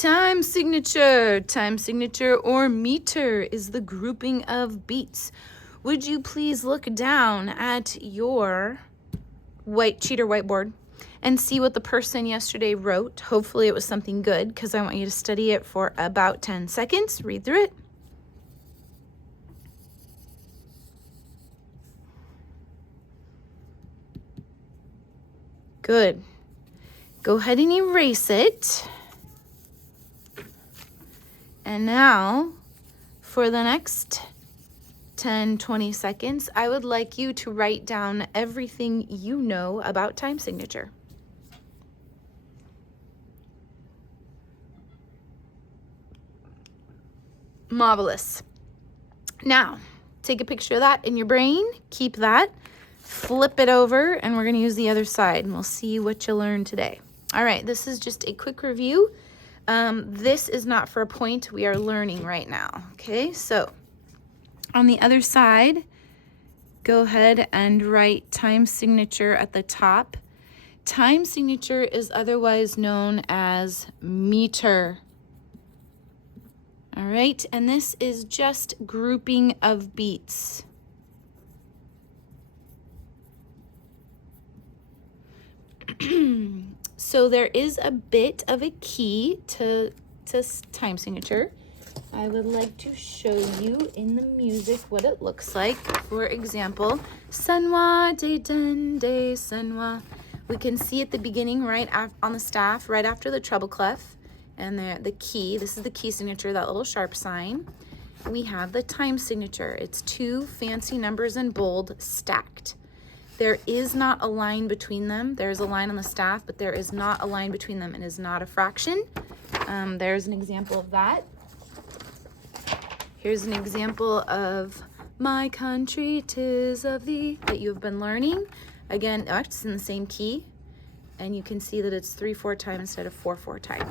Time signature. Time signature or meter is the grouping of beats. Would you please look down at your white cheater whiteboard and see what the person yesterday wrote? Hopefully it was something good, because I want you to study it for about 10 seconds. Read through it. Good. Go ahead and erase it. And now, for the next 10, 20 seconds, I would like you to write down everything you know about time signature. Marvelous. Now, take a picture of that in your brain, keep that, flip it over, and we're going to use the other side, and we'll see what you learned today. All right, this is just a quick review. This is not for a point. We are learning right now, okay? So, on the other side, go ahead and write time signature at the top. Time signature is otherwise known as meter. All right, and this is just grouping of beats. So there is a bit of a key to time signature. I would like to show you in the music what it looks like. For example, Sanwa de den de Sanwa. We can see at the beginning, right on the staff, right after the treble clef, and the key. This is the key signature, that little sharp sign. We have the time signature. It's two fancy numbers in bold stacked. There is not a line between them. There's a line on the staff, but there is not a line between them. It is not a fraction. There's an example of that. Here's an example of my country, 'tis of thee, that you have been learning. Again, it's in the same key, and you can see that it's 3/4 time instead of 4/4 time.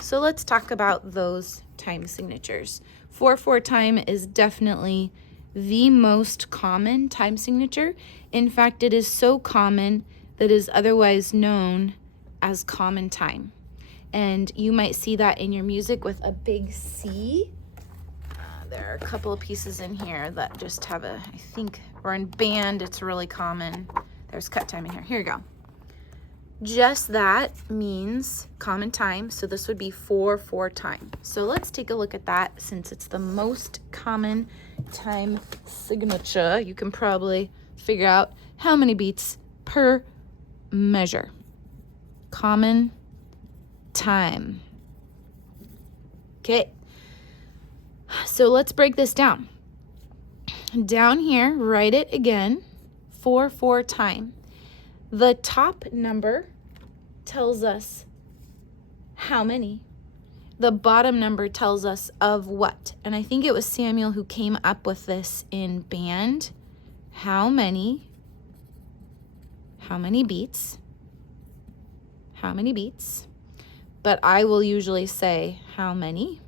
So let's talk about those time signatures. 4/4 time is definitely the most common time signature. In fact, it is so common that it is otherwise known as common time. And you might see that in your music with a big C. There are a couple of pieces in here that just have a, I think, or in band, it's really common. There's cut time in here. Here you go. Just that means common time, so this would be 4/4 time. So let's take a look at that, since it's the most common time signature. You can probably figure out how many beats per measure. Common time. Okay, so let's break this down. Down here, write it again, 4/4 time. The top number tells us how many. The bottom number tells us of what. And I think it was Samuel who came up with this in band. How many beats? How many beats? But I will usually say how many.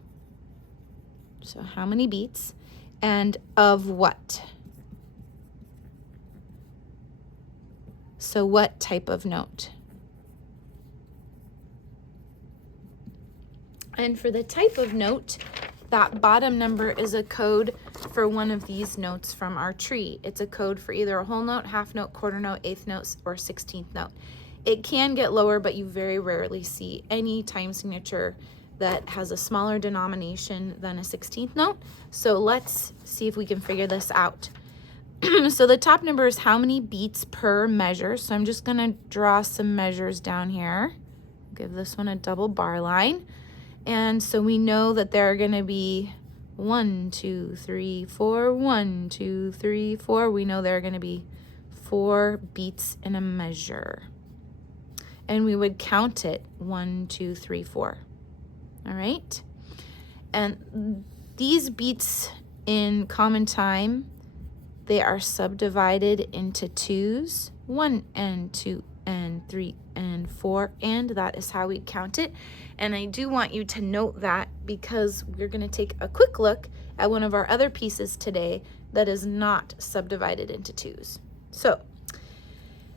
So how many beats? And of what? So what type of note? And for the type of note, that bottom number is a code for one of these notes from our tree. It's a code for either a whole note, half note, quarter note, eighth note, or 16th note. It can get lower, but you very rarely see any time signature that has a smaller denomination than a 16th note. So let's see if we can figure this out. So the top number is how many beats per measure. So I'm just going to draw some measures down here. Give this one a double bar line. And so we know that there are going to be 1, 2, 3, 4, 1, 2, 3, 4. We know there are going to be 4 beats in a measure. And we would count it 1, 2, 3, 4. All right. And these beats in common time, they are subdivided into twos, 1 and 2 and 3 and 4, and that is how we count it. And I do want you to note that, because we're going to take a quick look at one of our other pieces today that is not subdivided into twos. So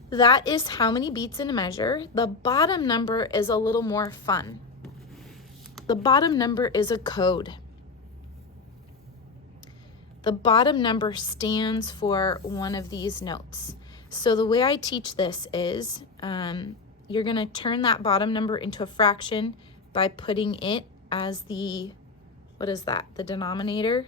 that is how many beats in a measure. The bottom number is a little more fun. the bottom number is a code. The bottom number stands for one of these notes. So the way I teach this is you're going to turn that bottom number into a fraction by putting it as the, what is that, the denominator?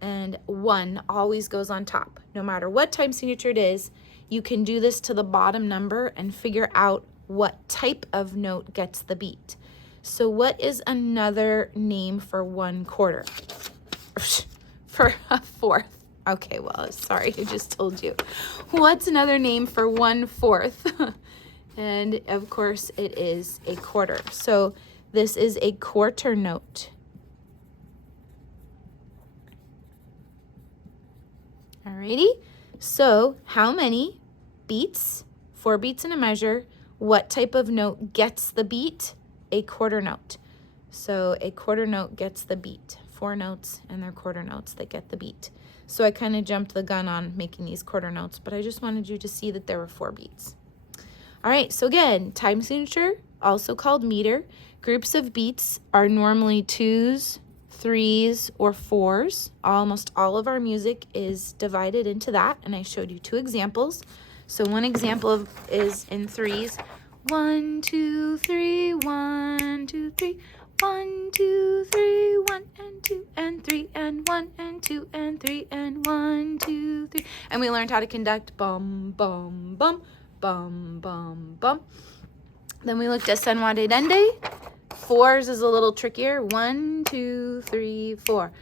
And 1 always goes on top. No matter what time signature it is, you can do this to the bottom number and figure out what type of note gets the beat. So what is another name for 1/4? For a fourth. Okay, well, sorry, I just told you. What's another name for 1/4? And of course, it is a quarter. So this is a quarter note. Alrighty, so how many beats, 4 beats in a measure, what type of note gets the beat? A quarter note. So a quarter note gets the beat. 4 notes and they're quarter notes that get the beat. So I kind of jumped the gun on making these quarter notes, but I just wanted you to see that there were 4 beats. All right, so again, time signature, also called meter. Groups of beats are normally 2s, 3s, or 4s. Almost all of our music is divided into that, and I showed you 2 examples. So one example is in 3s. 1, 2, 3, 1, 2, 3. 1, 2, 3, 1 and 2 and 3 and 1 and 2 and 3 and 1, 2, 3. And we learned how to conduct bum, bum, bum, bum, bum, bum. Then we looked at Se no de Dende. 4s is a little trickier. 1, 2, 3, 4.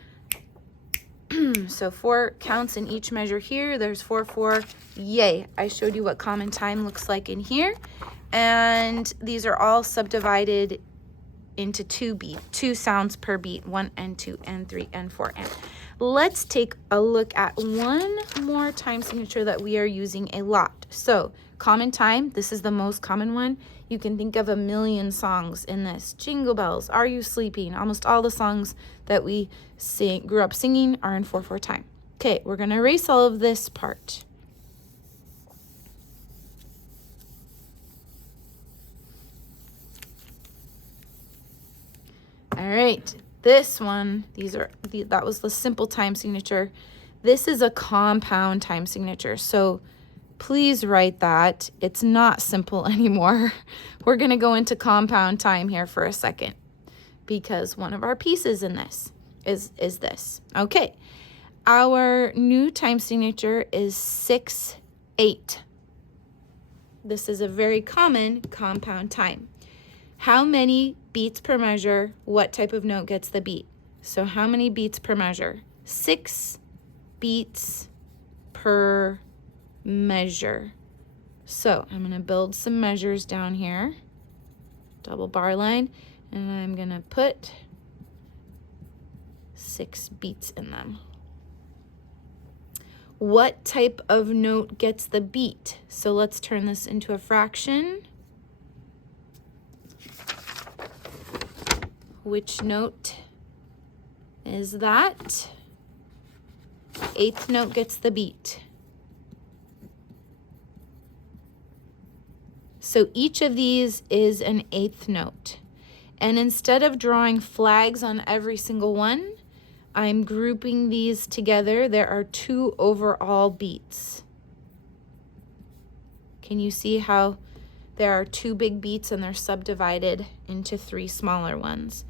So 4 counts in each measure here. There's 4, 4. Yay. I showed you what common time looks like in here. And these are all subdivided into 2 sounds per beat, 1 and 2 and 3 and 4 and. Let's take a look at one more time signature that we are using a lot. So common time, this is the most common one. You can think of a million songs in this. Jingle Bells, Are You Sleeping? Almost all the songs that we grew up singing are in 4/4 time. Okay, we're gonna erase all of this part. All right, this one, that was the simple time signature. This is a compound time signature, so please write that. It's not simple anymore. We're gonna go into compound time here for a second because one of our pieces in this is this. Okay, our new time signature is 6/8. This is a very common compound time. How many beats per measure? What type of note gets the beat? So how many beats per measure? 6 beats per measure. So I'm going to build some measures down here. Double bar line. And I'm going to put 6 beats in them. What type of note gets the beat? So let's turn this into a fraction. Which note is that? 8th note gets the beat. So each of these is an 8th note. And instead of drawing flags on every single one, I'm grouping these together. There are 2 overall beats. Can you see how there are 2 big beats and they're subdivided into 3 smaller ones?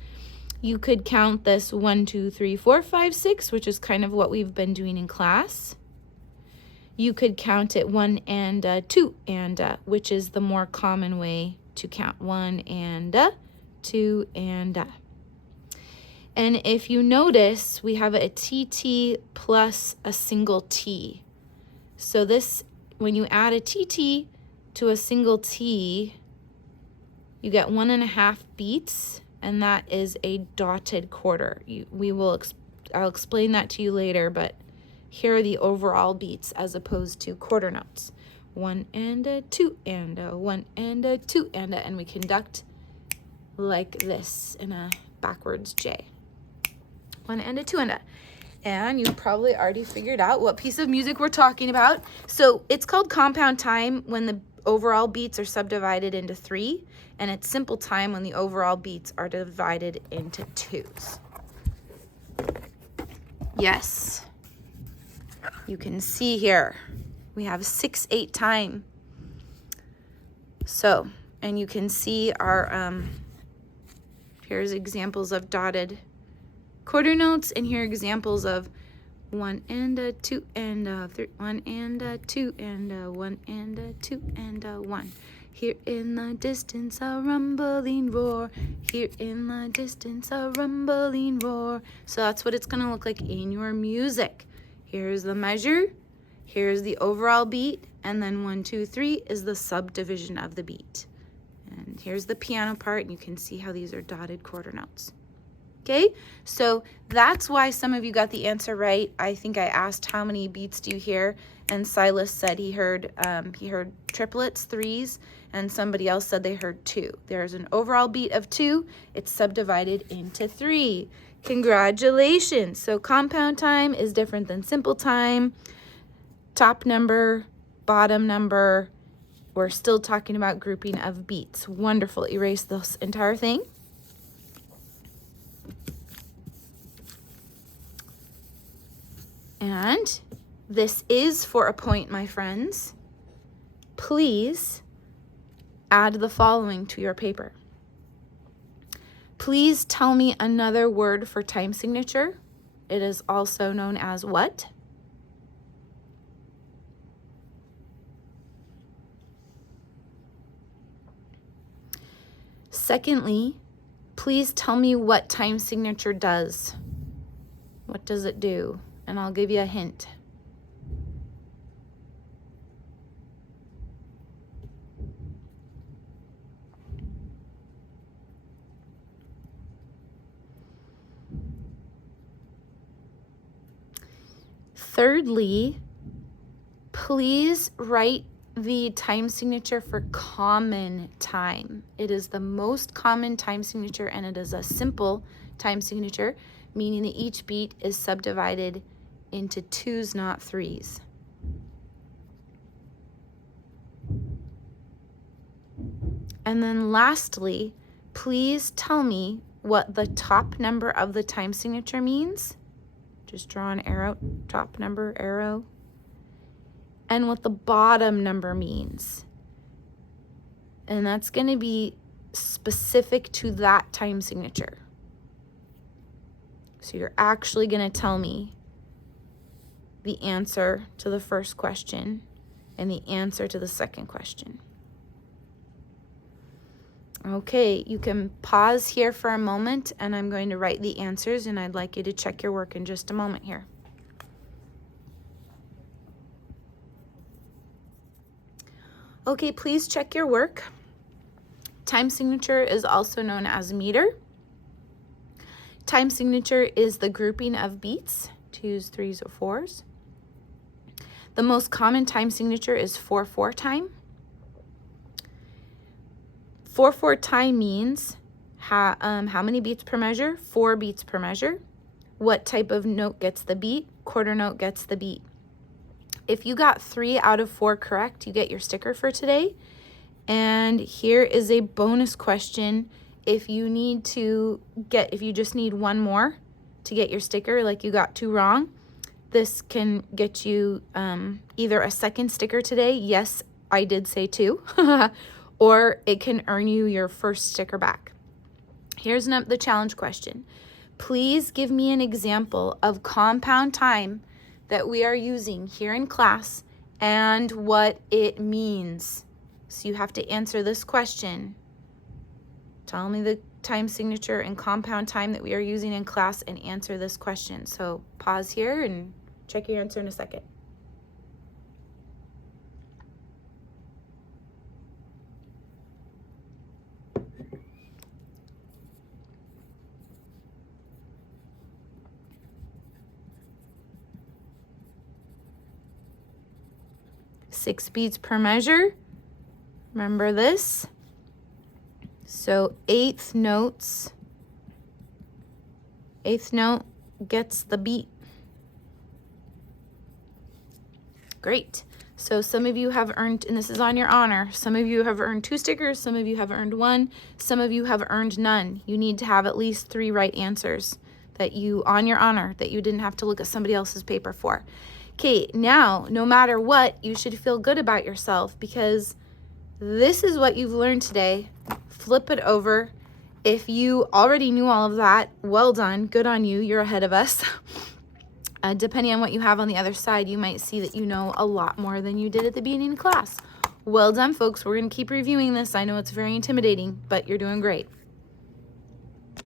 You could count this 1, 2, 3, 4, 5, 6, which is kind of what we've been doing in class. You could count it 1 and 2 and which is the more common way to count. 1 and 2 and. And if you notice, we have a TT plus a single T. So this, when you add a TT to a single T, you get 1.5 beats, and that is a dotted quarter. I'll explain that to you later, but here are the overall beats as opposed to quarter notes. 1 and a 2 and a 1 and a 2 and a, and we conduct like this in a backwards J. 1 and a 2 and a. And you probably already figured out what piece of music we're talking about. So it's called compound time when the overall beats are subdivided into 3, and it's simple time when the overall beats are divided into 2s. Yes, you can see here we have 6/8 time. So, and you can see our here's examples of dotted quarter notes, and here are examples of 1 and a 2 and a 3, 1 and a 2 and a 1 and a 2 and a 1. Here in the distance a rumbling roar. Here in the distance a rumbling roar. So that's what it's going to look like in your music. Here's the measure. Here's the overall beat. And then 1, 2, 3 is the subdivision of the beat. And here's the piano part. And you can see how these are dotted quarter notes. Okay, so that's why some of you got the answer right. I think I asked how many beats do you hear, and Silas said he heard triplets, 3s, and somebody else said they heard 2. There's an overall beat of 2. It's subdivided into 3. Congratulations. So compound time is different than simple time. Top number, bottom number. We're still talking about grouping of beats. Wonderful. Erase this entire thing. And this is for a point, my friends. Please add the following to your paper. Please tell me another word for time signature. It is also known as what? Secondly, please tell me what time signature does. What does it do? And I'll give you a hint. Thirdly, please write the time signature for common time. It is the most common time signature, and it is a simple time signature, meaning that each beat is subdivided into 2s, not 3s. And then lastly, please tell me what the top number of the time signature means. Just draw an arrow, top number, arrow. And what the bottom number means. And that's going to be specific to that time signature. So you're actually going to tell me the answer to the first question and the answer to the second question. Okay, you can pause here for a moment, and I'm going to write the answers, and I'd like you to check your work in just a moment here. Okay, please check your work. Time signature is also known as meter. Time signature is the grouping of beats, 2s, 3s, or 4s. The most common time signature is 4/4 time. 4/4 time means how many beats per measure? 4 beats per measure. What type of note gets the beat? Quarter note gets the beat. If you got 3 out of 4 correct, you get your sticker for today. And here is a bonus question. If you just need one more to get your sticker, like you got 2 wrong, this can get you either a second sticker today. Yes, I did say 2. Or it can earn you your first sticker back. Here's the challenge question. Please give me an example of compound time that we are using here in class and what it means. So you have to answer this question. Tell me the time signature and compound time that we are using in class and answer this question. So pause here and check your answer in a second. Six beats per measure. Remember this. So eighth note gets the beat. Great. So some of you have earned, and this is on your honor, some of you have earned 2 stickers, some of you have earned 1, some of you have earned none. You need to have at least 3 right answers that you, on your honor, that you didn't have to look at somebody else's paper for. Okay, now, no matter what, you should feel good about yourself because this is what you've learned today. Flip it over. If you already knew all of that, well done, good on you, you're ahead of us. Depending on what you have on the other side, you might see that you know a lot more than you did at the beginning of class. Well done, folks. We're going to keep reviewing this. I know it's very intimidating, but you're doing great.